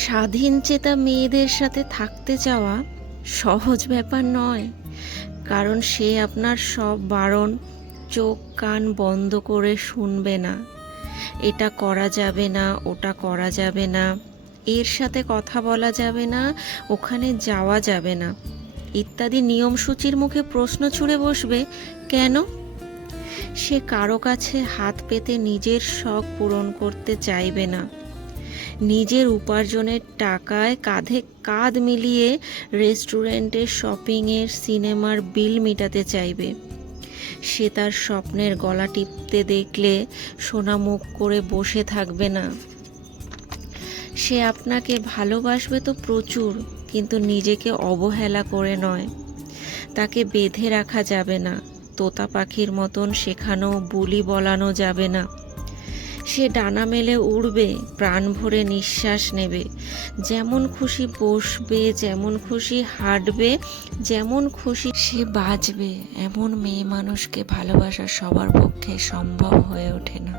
স্বাধীনচেতা মেয়েদের সাথে থাকতে চাওয়া সহজ ব্যাপার নয়, কারণ সে আপনার সব বারণ চোখ কান বন্ধ করে শুনবে না। এটা করা যাবে না, ওটা করা যাবে না, এর সাথে কথা বলা যাবে না, ওখানে যাওয়া যাবে না ইত্যাদি নিয়মসূচির মুখে প্রশ্ন ছুড়ে বসবে। কেন? সে কারো কাছে হাত পেতে নিজের শখ পূরণ করতে চাইবে না। নিজের উপার্জনের টাকায় কাঁধে কাঁধ মিলিয়ে রেস্টুরেন্টের, শপিংয়ের, সিনেমার বিল মেটাতে চাইবে। সে তার স্বপ্নের গলা টিপতে দেখলে সোনা মুখ করে বসে থাকবে না। সে আপনাকে ভালোবাসবে তো প্রচুর, কিন্তু নিজেকে অবহেলা করে নয়। তাকে বেঁধে রাখা যাবে না, তোতা পাখির মতন শেখানো বুলি বলানো যাবে না। সে ডানা মেলে উড়বে, প্রাণ ভরে নিঃশ্বাস নেবে, যেমন খুশি বসবে, যেমন খুশি হাঁটবে, যেমন খুশি সে বাঁচবে। এমন মেয়ে মানুষকে ভালোবাসা সবার পক্ষে সম্ভব হয়ে ওঠে না।